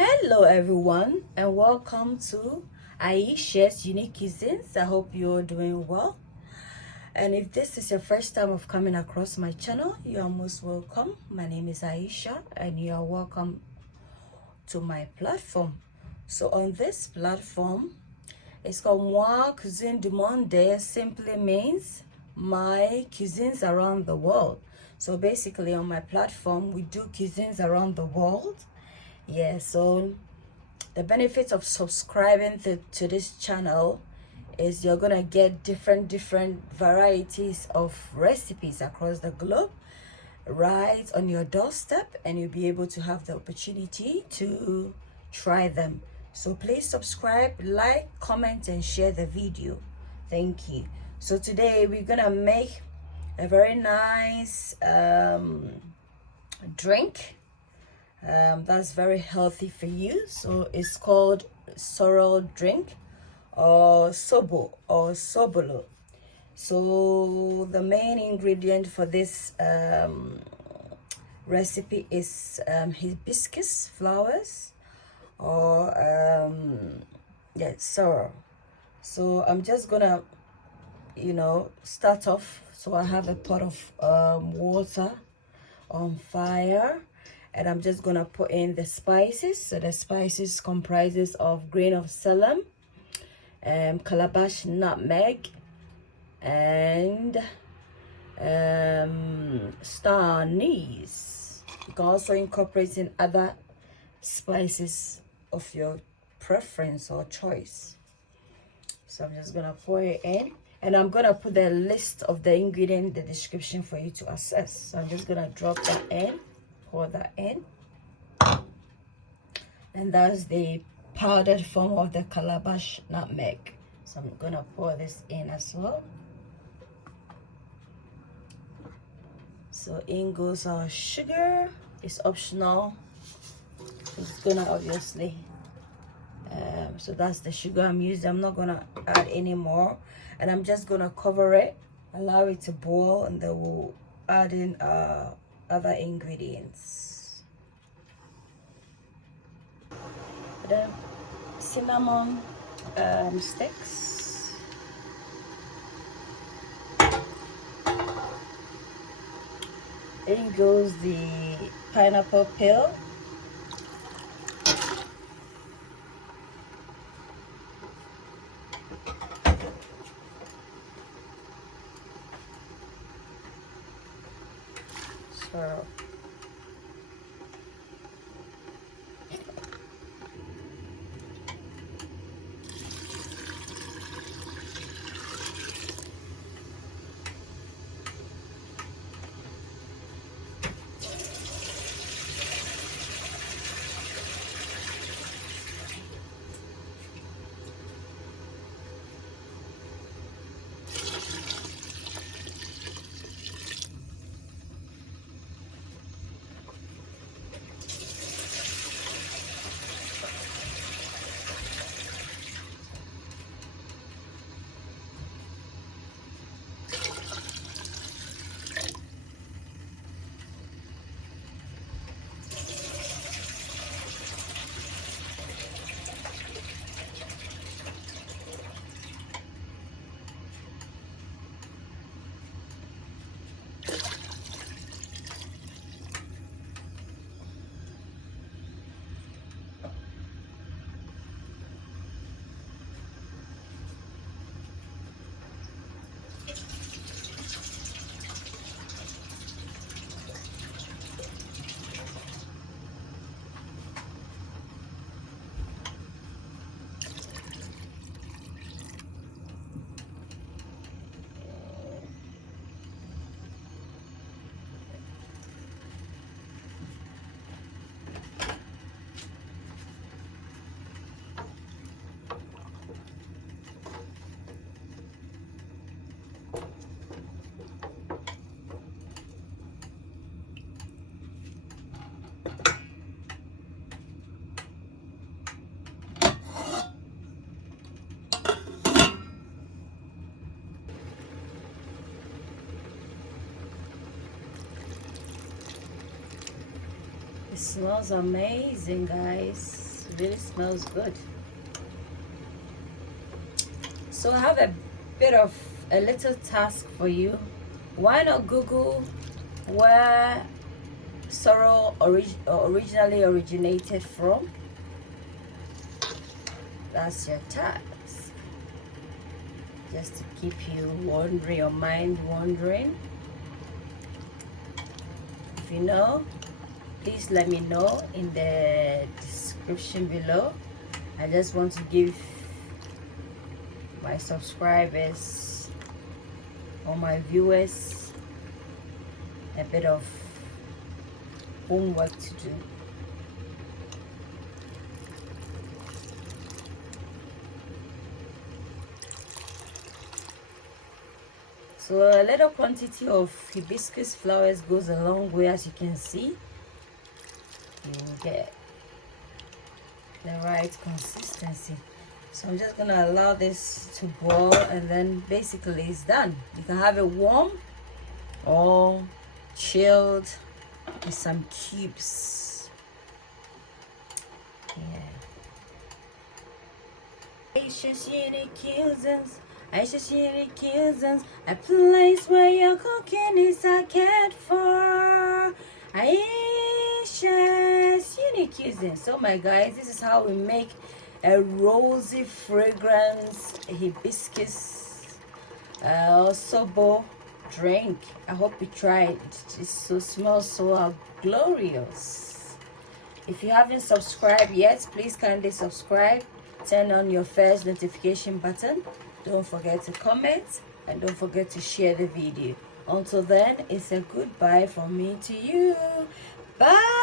Hello everyone and welcome to Ayesha's Unique Cuisines. I hope you're doing well. And if this is your first time of coming across my channel, you are most welcome. My name is Ayesha and you are welcome to my platform. So on this platform, it's called Moi Cuisine du Monde. Simply means my cuisines around the world. So basically on my platform, we do cuisines around the world. Yeah, so the benefits of subscribing to this channel is you're gonna get different varieties of recipes across the globe right on your doorstep, and you'll be able to have the opportunity to try them. So please subscribe, like, comment and share the video. Thank you. So today we're gonna make a very nice drink that's very healthy for you. So it's called sorrel drink or sobo or sobolo. So the main ingredient for this recipe is hibiscus flowers or sorrel. So I'm just gonna start off. So I have a pot of water on fire, and I'm just gonna put in the spices. So the spices comprises of grain of selem, calabash, nutmeg, and star anise. You can also incorporate in other spices of your preference or choice. So I'm just gonna pour it in, and I'm gonna put the list of the ingredient in the description for you to access. So I'm just gonna drop that in, pour that in, and that's the powdered form of the calabash nutmeg. So I'm gonna pour this in as well. So in goes our sugar. It's optional. It's gonna obviously so that's the sugar I'm using. I'm not gonna add any more, and I'm just gonna cover it, allow it to boil, and then we'll add in other ingredients. The cinnamon sticks, in goes the pineapple peel, so it smells amazing, guys. It really smells good. So I have a little task for you. Why not Google where sorrel originally originated from? That's your task. Just to keep you wondering, your mind wandering. If you know, please let me know in the description below. I just want to give my subscribers or my viewers a bit of homework to do. So a little quantity of hibiscus flowers goes a long way, as you can see. You will get the right consistency. So I'm just gonna allow this to boil, and then basically it's done. You can have it warm or chilled with some cubes. Yeah. Ayesha's unique cuisines. Ayesha's unique cuisines. A place where your cooking is cared for. Ayesha's unique cuisines. So my guys, this is how we make a rosy fragrance hibiscus sobo drink. I hope you try it. It smells so glorious. If you haven't subscribed yet, please kindly subscribe. Turn on your first notification button. Don't forget to comment and don't forget to share the video. Until then, it's a goodbye from me to you. Bye.